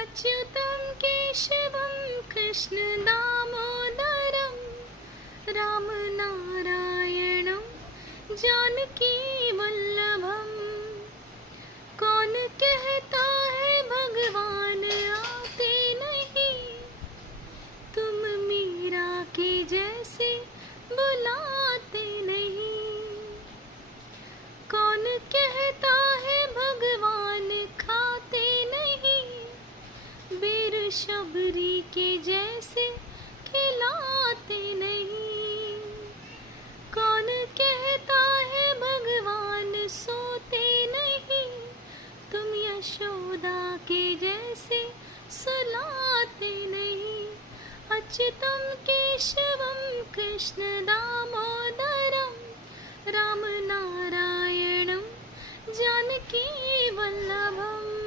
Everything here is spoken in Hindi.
अच्युतं केशवं कृष्णदामोदरं रामनारायणं जानकी वल्लभम्। कौन कहता है भगवान आते नहीं, तुम मीरा के जैसे बुलाते नहीं। कौन कहता है भगवान खाते नहीं, बीर शबरी के जैसे खिलाते नहीं। कौन कहता है भगवान सोते नहीं, तुम यशोदा के जैसे सुलाते नहीं। अच्युतं केशवं कृष्णदामोदरं रामनारायणं जानकी वल्लभम्।